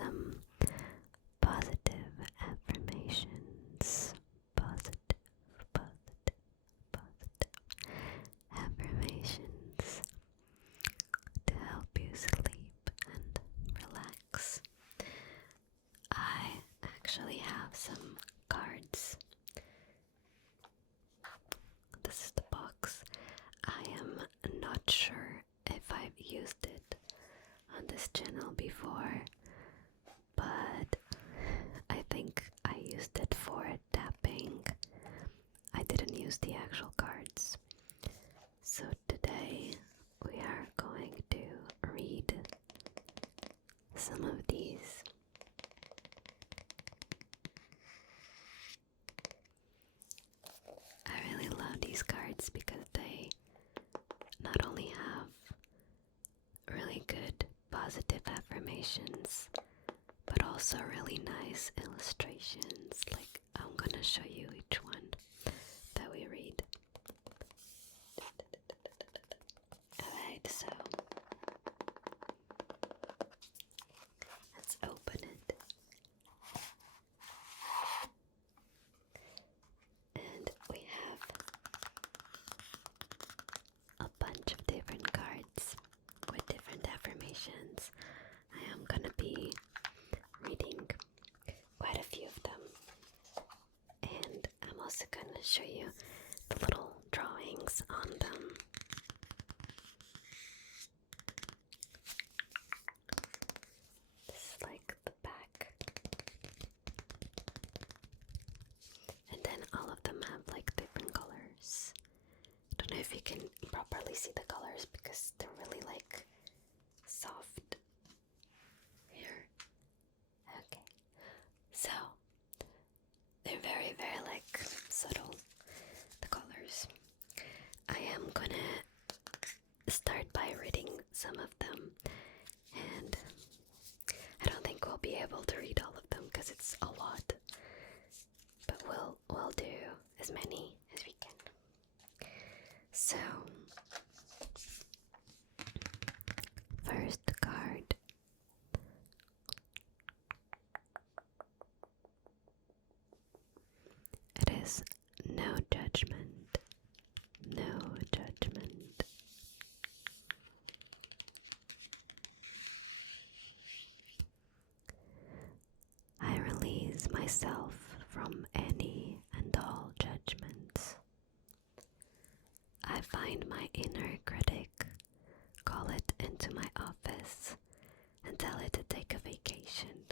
some positive affirmations. Positive affirmations to help you sleep and relax. I actually have some cards. This is the box. I am not sure if I've used it on this channel before, but I think I used it for tapping. I didn't use the actual cards. So today we are going to read some of these. I really love these cards because they not only have really good positive affirmations, but also really nice illustrations. Like, I'm gonna show you each one that we read. Alright, so let's open it. And we have a bunch of different cards with different affirmations. I am gonna be reading quite a few of them, and I'm also gonna show you the little drawings on them. This is like the back, and then all of them have like different colors. I don't know if you can properly see the colors because they're really like soft here. Okay, so they're very, very like subtle, the colors. I am gonna start by reading some of them, and I don't think we'll be able to read all of them because it's a lot, but we'll do as many as we can. So, first card. It is no judgment. No judgment. I release myself from any and all judgments. I find my inner critic, call it into my office, and tell it to take a vacation.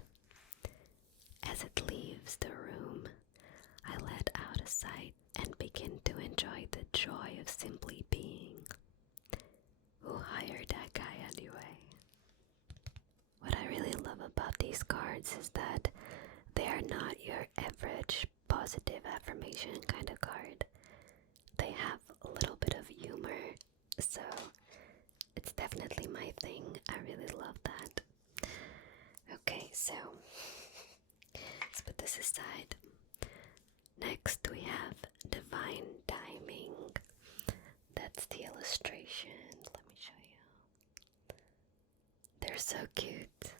As it leaves the room, I let out a sigh and begin to enjoy the joy of simply being. Who hired that guy anyway? What I really love about these cards is that they are not your average positive affirmation kind of card. They have a little bit of humor, so it's definitely my thing. I really love that. Okay, so let's put this aside. Next we have divine timing. That's the illustration. Let me show you. They're so cute.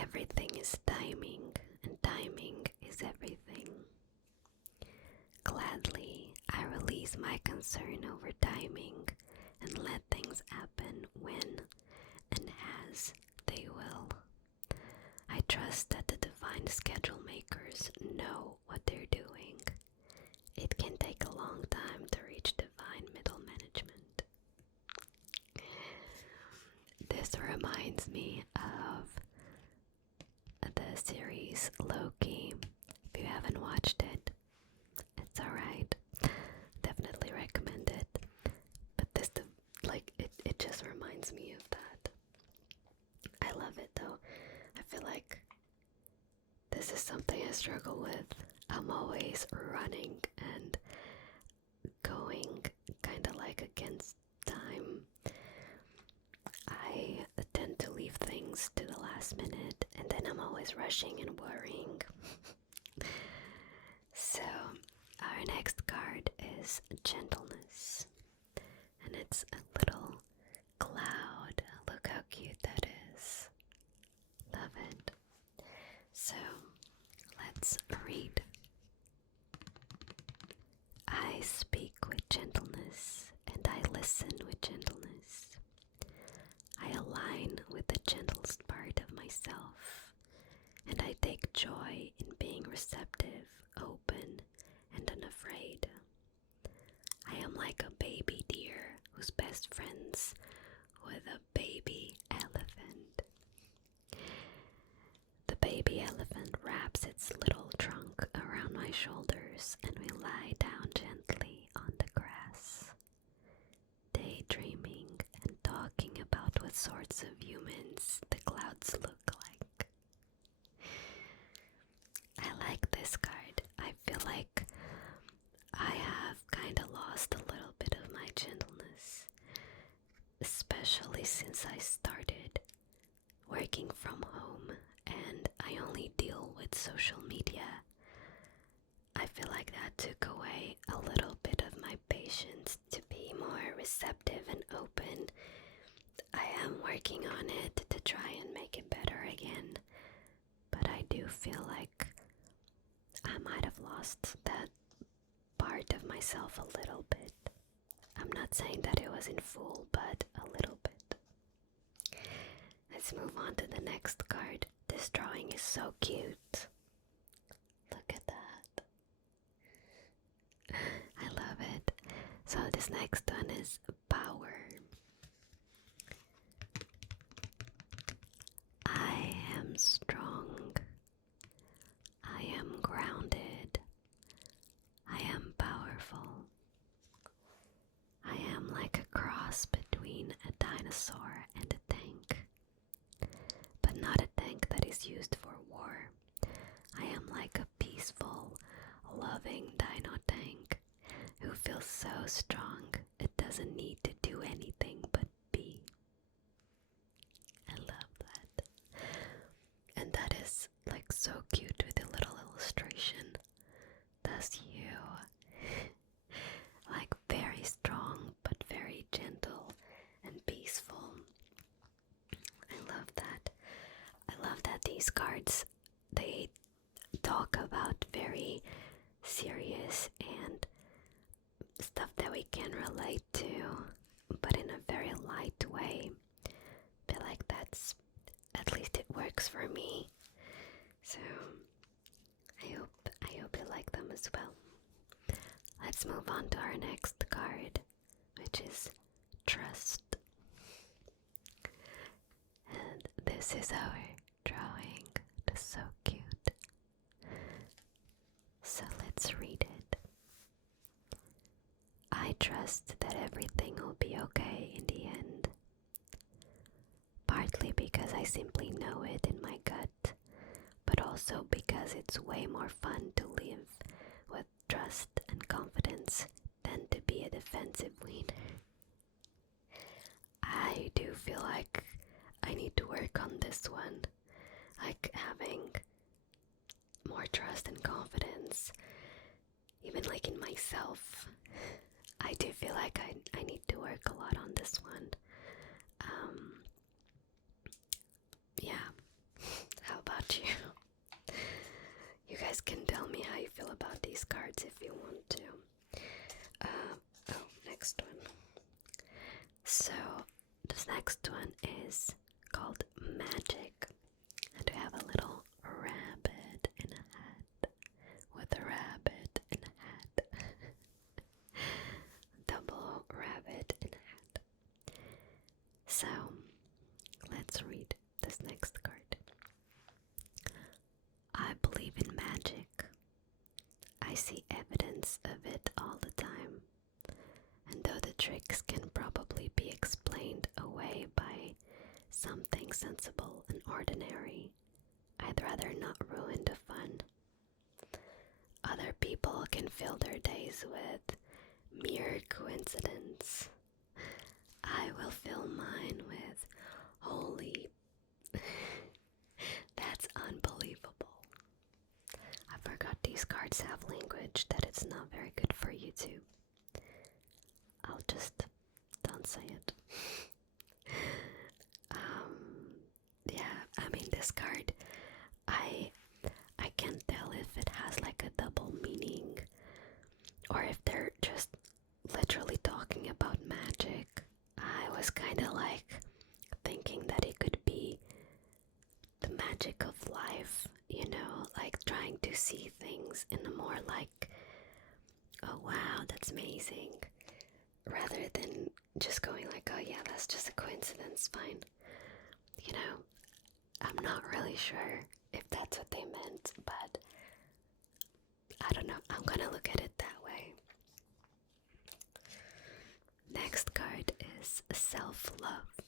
Everything is timing, and timing is everything. Gladly, I release my concern over timing and let things happen when and as they will. I trust that the divine schedule makers know what they're doing. It can take a long time to reach divine middle management. This reminds me of the series Loki. If you haven't watched it, it's alright. Definitely recommend it. But this, it just reminds me of that. I love it though. I feel like this is something I struggle with. I'm always running and going kind of like against time. I tend to leave things to the last minute, and then I'm always rushing and worrying. So, our next card is gentleness, and it's a little cloud. Look how cute that let's read. I speak with gentleness, and I listen with gentleness. I align with the gentlest part of myself, and I take joy in being receptive, open, and unafraid. I am like a baby deer who's best friends with a baby elephant. The baby elephant wraps its little trunk around my shoulders, and we lie down gently on the grass, daydreaming and talking about what sorts of humans the clouds look like. I like this card. I feel like I have kinda lost a little bit of my gentleness, especially since I started working from home and I only deal with social media. I feel like that took away a little bit of my patience to be more receptive and open. I am working on it to try and make it better again, but I do feel like I might have lost that part of myself a little bit. I'm not saying that it was in full, but a little bit. Let's move on to the next card. This drawing is so cute. Look at that. I love it. So this next one is power. I am strong. I am grounded. I am powerful. I am like a cross between a dinosaur and a tank, but not a tank that is used for war. I am like a peaceful, loving dino tank who feels so strong it doesn't need to do anything but be. I love that. And that is like so cute with a little illustration. That's you. Like very strong but very gentle and peaceful. I love that. I love that these cards, they talk about very serious and stuff that we can relate to, but in a very light way. I feel like that's, at least it works for me. So I hope you like them as well. Let's move on to our next card, which is trust. And this is our drawing. It's so cute. So let's read it. I trust that everything will be okay in the end. Partly because I simply know it in my gut, but also because it's way more fun to live with trust and confidence than to be a defensive wiener. I do feel like I need to work on this one, like having more trust and confidence, even like in myself. I do feel like I need to work a lot on this one. Yeah. How about you? You guys can tell me how you feel about these cards if you want to. Next one. So, this next one is called Magic. And we have a little rabbit in a hat. With a rabbit in a hat. Double rabbit in a hat. So, let's read this next card. I believe in magic. I see evidence of it all the time. And though the tricks can probably be explained away by something sensible and ordinary, I'd rather not ruin the fun. Other people can fill their days with mere coincidence. I will fill mine with holy... That's unbelievable. I forgot these cards have language that it's not very good for you to. I'll just don't say it. Yeah, I mean this card, I can't tell if it was kind of like thinking that it could be the magic of life, you know, like trying to see things in a more like, oh wow, that's amazing, rather than just going like, oh yeah, that's just a coincidence, fine. You know, I'm not really sure if that's what they meant, but I don't know, I'm gonna look at it that way. Next card is self-love.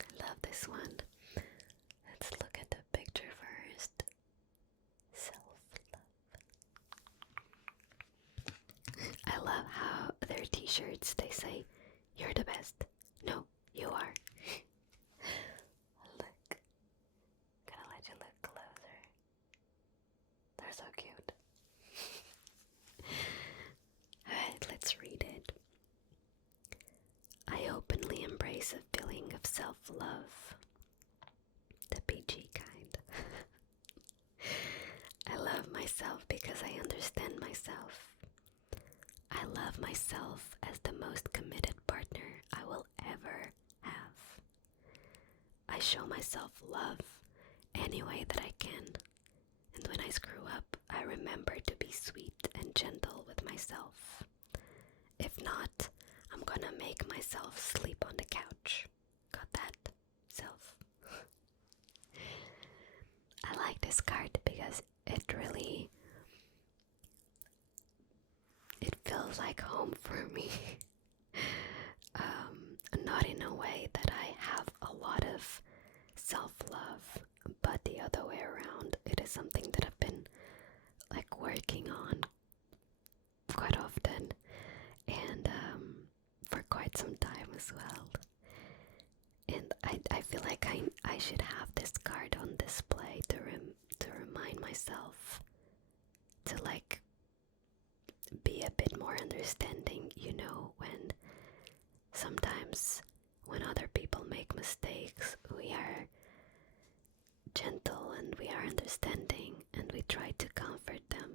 I love this one. Let's look at the picture first. Self-love. I love how their t-shirts, they say, you're the best. No, you are. Look. Gonna let you look closer. They're so cute. Alright, let's read it. I openly embrace a feeling of self-love. The PG kind. I love myself because I understand myself. I love myself as the most committed partner I will ever have. I show myself love any way that I can, and when I screw up, I remember to be sweet and gentle with myself. If not, I'm gonna make myself sleep on the couch. Got that? Self. I like this card because it feels like home for me. Not in a way that I have a lot of self-love, but the other way around. It is something that I've been like working on quite often, and for quite some time as well. And I feel like I should have this card on display to remind myself to like be a bit more understanding, you know, when sometimes when other people make mistakes, we are gentle and we are understanding and we try to comfort them,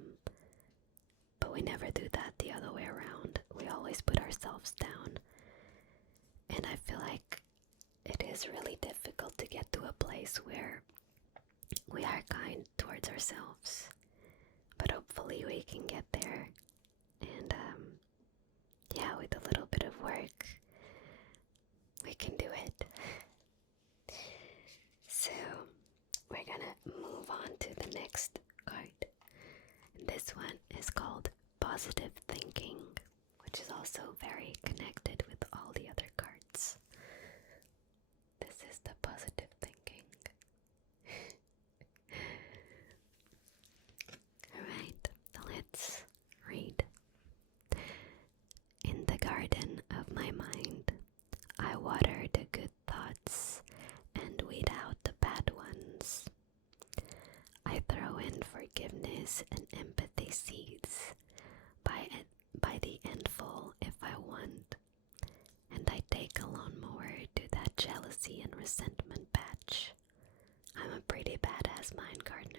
but we never do that the other way around. We always put ourselves down, and I feel like it is really difficult to get to a place where we are kind towards ourselves, but hopefully we can get there. And yeah, with a little bit of work, we can do it. So we're gonna move on to the next card. And this one is called Positive Thinking, which is also very connected with all the other cards. This is the positive thinking. Alright, let's read. In the garden of my mind, I water the good thoughts and weed out the bad ones. I throw in forgiveness and empathy seeds by the endful if I want, and I take a lawnmower to that jealousy and resentment patch. I'm a pretty badass mind gardener.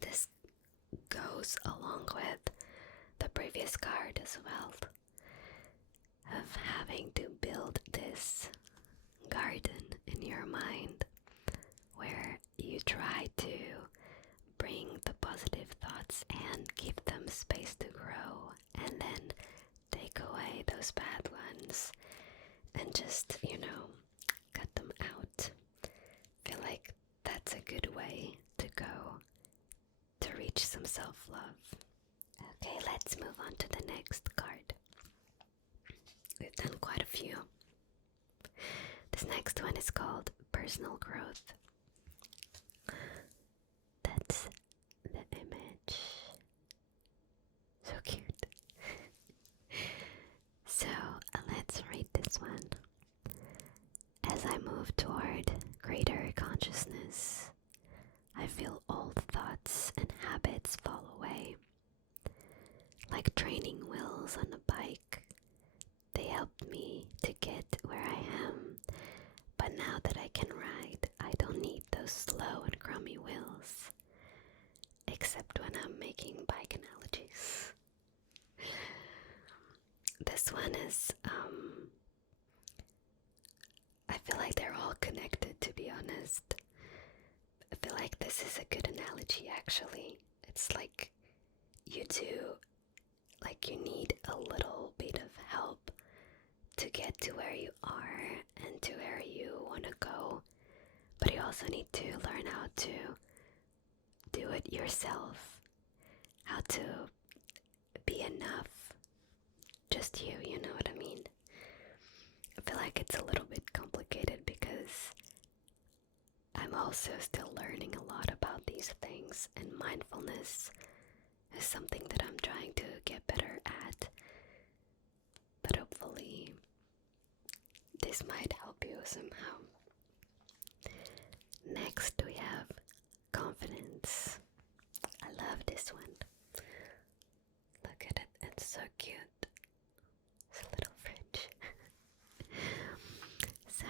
This goes along with the previous card as well, of having to build this garden in your mind where you try to bring the positive thoughts and give them space to grow, and then take away those bad ones and just, you know, cut them out. I feel like that's a good way to go to reach some self-love. Okay, let's move on to the next card. We've done quite a few. This next one is called Personal Growth. That's the image. So cute. So let's read this one. As I move toward greater consciousness, I feel old thoughts and habits fall away. Like training wheels on a bike, they helped me to get where I am, but now that I can ride, I don't need those slow and crummy wheels, except when I'm making bike analogies. This one is this is a good analogy actually. It's like you need a little bit of help to get to where you are and to where you want to go, but you also need to learn how to do it yourself, how to be enough, just you know what I mean? I feel like it's a little bit complicated because I'm also still learning a lot about these things, and mindfulness is something that I'm trying to get better at, but hopefully this might help you somehow. Next we have confidence. I love this one. Look at it, it's so cute. It's a little fridge. So,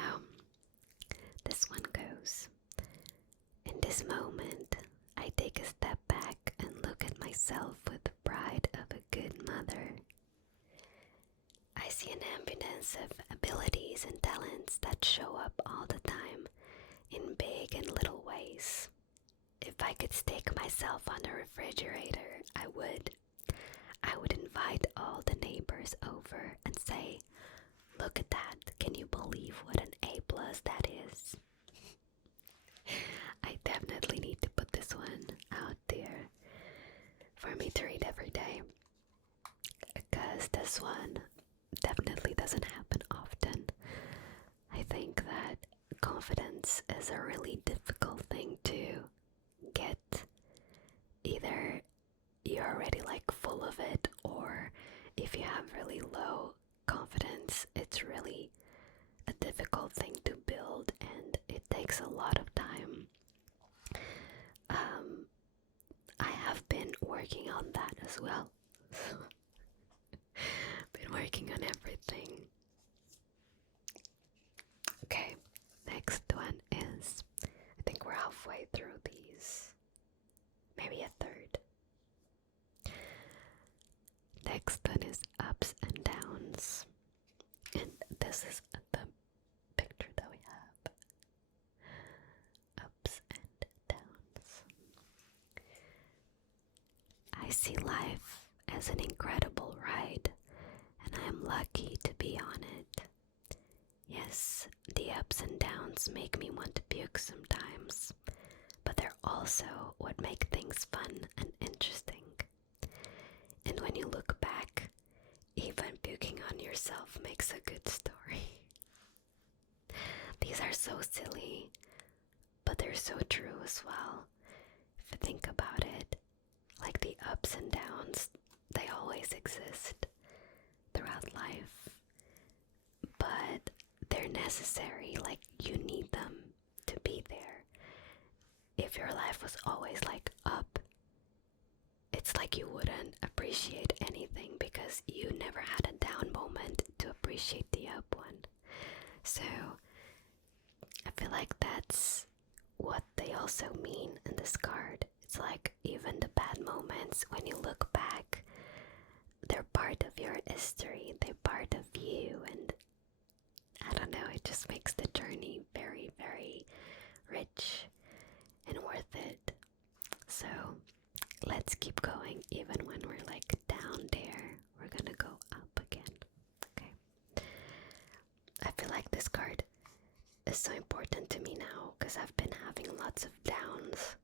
this one goes. In this moment, I take a step back and look at myself with the pride of a good mother. I see an abundance of abilities and talents that show up all the time in big and little ways. If I could stick myself on the refrigerator, I would. I would invite all the neighbors over and say, "Look at that, can you believe what an A+ that is?" I definitely need to put this one out there for me to read every day, because this one definitely doesn't happen often. I think that confidence is a really difficult thing to get. Either you're already like full of it, or if you have really low confidence, it's really a difficult thing to build and it takes a lot of time. I have been working on that as well. Been working on everything. Okay, next one is, I think we're halfway through these, maybe a third. Next one is ups and downs, and this is the picture that we have. Ups and downs. I see life as an incredible ride, and I am lucky to be on it. Yes, the ups and downs make me want to puke sometimes, but they're also what make things fun and interesting. And when you look back, even puking on yourself makes a good story. These are so silly, but they're so true as well. If you think about it, like the ups and downs, they always exist throughout life, but they're necessary, like you need them to be there. If your life was always like up, it's like you wouldn't appreciate anything because you never had a down moment to appreciate the up one. So I feel like that's what they also mean in this card. It's like even the bad moments, when you look back, they're part of your history, they're part of you, and I don't know, it just makes the journey very, very rich and worth it. So let's keep going. Even when we're like down there, we're gonna go up again. Okay. I feel like this card is so important to me now because I've been having lots of downs,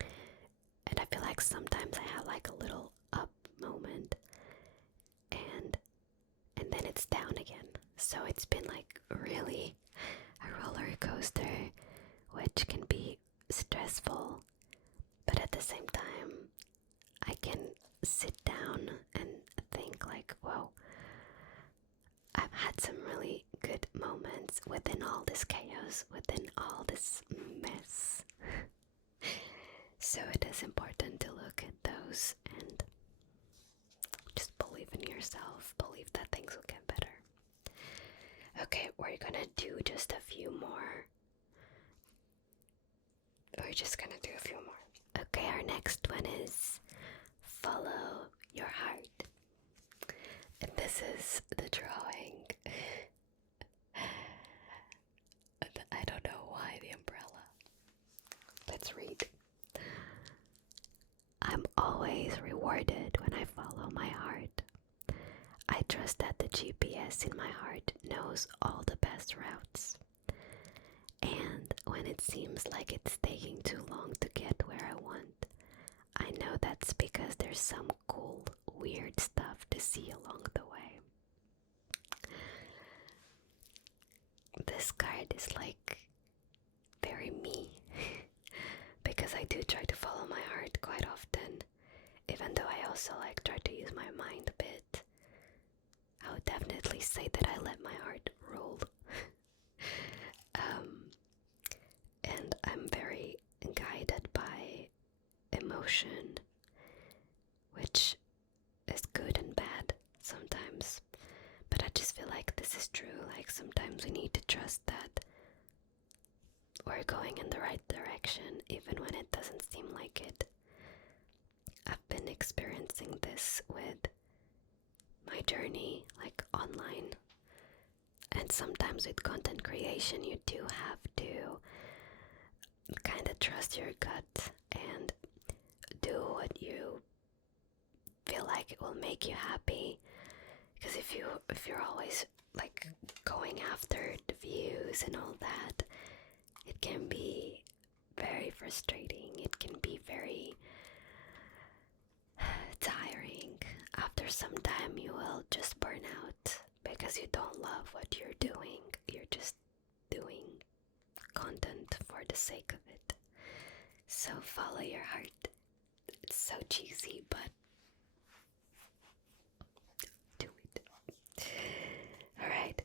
and I feel like sometimes I have like a little up moment and then it's down again. So it's been like really a roller coaster, which can be stressful, but at the same time I can sit down and think like, whoa, I've had some really good moments within all this chaos, within all this mess. So it is important to look at those and just believe in yourself, believe that things will get better. Okay, we're gonna do just a few more. We're just gonna do a few more. Okay, our next one is follow your heart. And this is the drawing. I don't know why the umbrella. Let's read I trust that the GPS in my heart knows all the best routes. And when it seems like it's taking too long to get where I want, I know that's because there's some cool, weird stuff to see along the way. This card is like very me because I do try to follow my heart quite often, even though I also like try to use my mind a bit. I would definitely say that I let my heart rule. And I'm very guided by emotion, which is good and bad sometimes. But I just feel like this is true. Like sometimes we need to trust that we're going in the right direction, even when it doesn't seem like it. I've been experiencing this with my journey, like online. And sometimes with content creation, you do have to kind of trust your gut and do what you feel like it will make you happy. Because if you're always like going after the views and all that, it can be very frustrating. It can be very tiring. After some time, you will just burn out because you don't love what you're doing. You're just doing content for the sake of it. So follow your heart. It's so cheesy, but do it. Alright,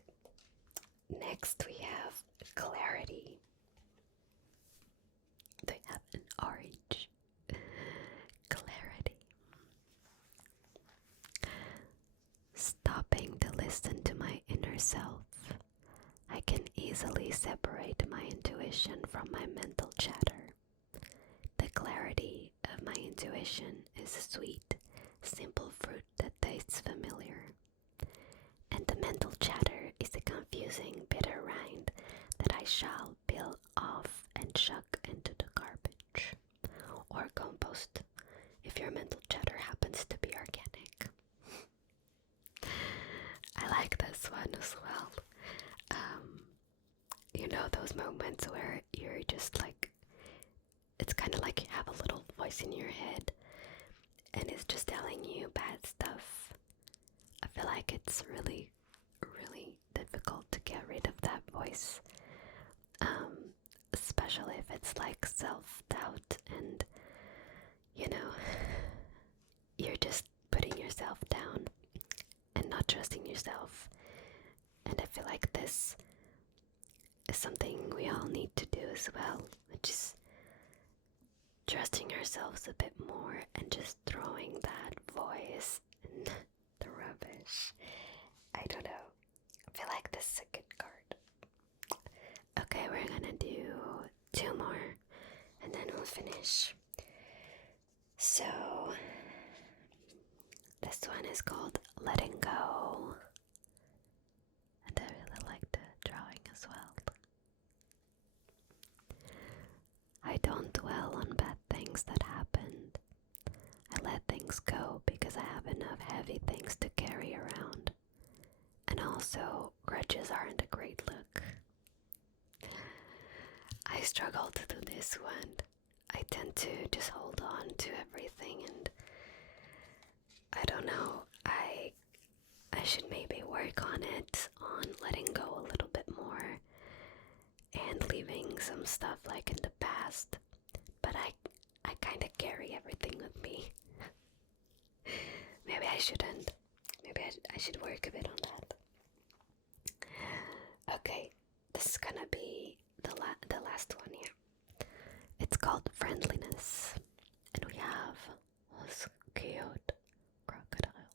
next we have clarity. They have an orange. Clarity. Stopping to listen to my inner self, I can easily separate my intuition from my mental chatter. The clarity of my intuition is a sweet, simple fruit that tastes familiar. And the mental chatter is a confusing, bitter rind that I shall peel off and chuck into the garbage. Or compost, if your mental chatter happens to be organic. I like this one as well. You know those moments where you're just like, it's kind of like you have a little voice in your head and it's just telling you bad stuff. I feel like it's really, really difficult to get rid of that voice. Especially if it's like self-doubt and, you know, you're just putting yourself down and not trusting yourself. And I feel like this is something we all need to do as well, which is trusting ourselves a bit more and just throwing that voice in the rubbish. I don't know. I feel like this is a good card. Okay, we're gonna do 2 more and then we'll finish. So, this one is called Letting Go. And I really like the drawing as well. I don't dwell on bad things that happened. I let things go because I have enough heavy things to carry around. And also, grudges aren't a great look. I struggle to do this one. I tend to just hold on to everything and I don't know, I should maybe work on it, on letting go a little bit more and leaving some stuff like in the past, but I kind of carry everything with me. Maybe I shouldn't. Maybe I should work a bit on that. Okay, this is gonna be the last one here. It's called Friendliness, and we have this cute crocodile.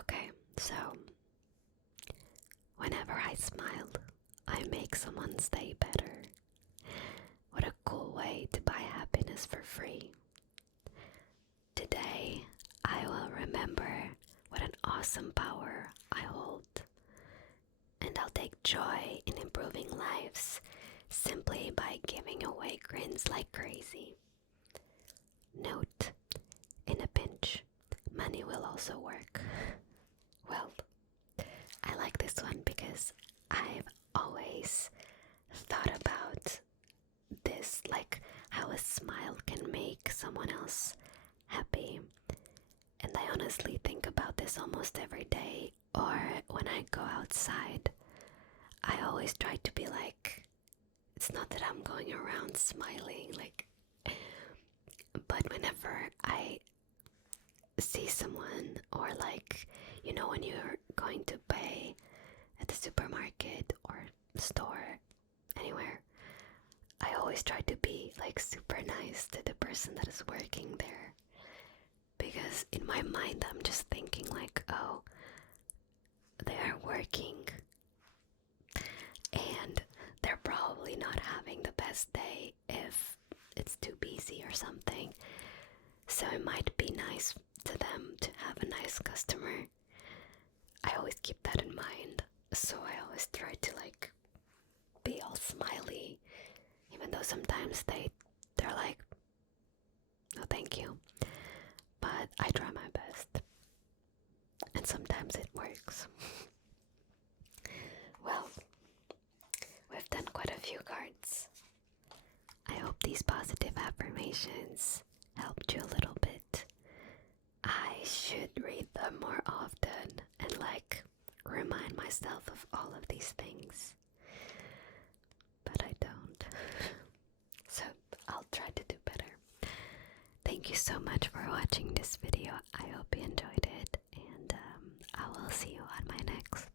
Okay, so whenever I smile, I make someone's day better. What a cool way to buy happiness for free. Today, I will remember what an awesome power I hold. And I'll take joy in improving lives simply by giving away grins like crazy. Note, in a pinch, money will also work? Well, I like this one because I've always thought about this, like how a smile can make someone else happy. And I honestly think about this almost every day, or when I go outside. I always try to be like, it's not that I'm going around smiling, like, but whenever I see someone, or like, you know, when you're going to pay at the supermarket or store, anywhere, I always try to be like super nice to the person that is working there, because in my mind I'm just thinking like, oh, they are working and they're probably not having the best day if it's too busy or something, so it might be nice to them to have a nice customer. I always keep that in mind, so I always try to like be all smiley, even though sometimes they're like, no thank you, but I try my best, and sometimes it works. Well, we've done quite a few cards. I hope these positive affirmations helped you a little bit. I should read them more often and like remind myself of all of these things, but I don't. So I'll try to do better. Thank you so much for watching this video. I hope you enjoyed it, and I will see you on my next.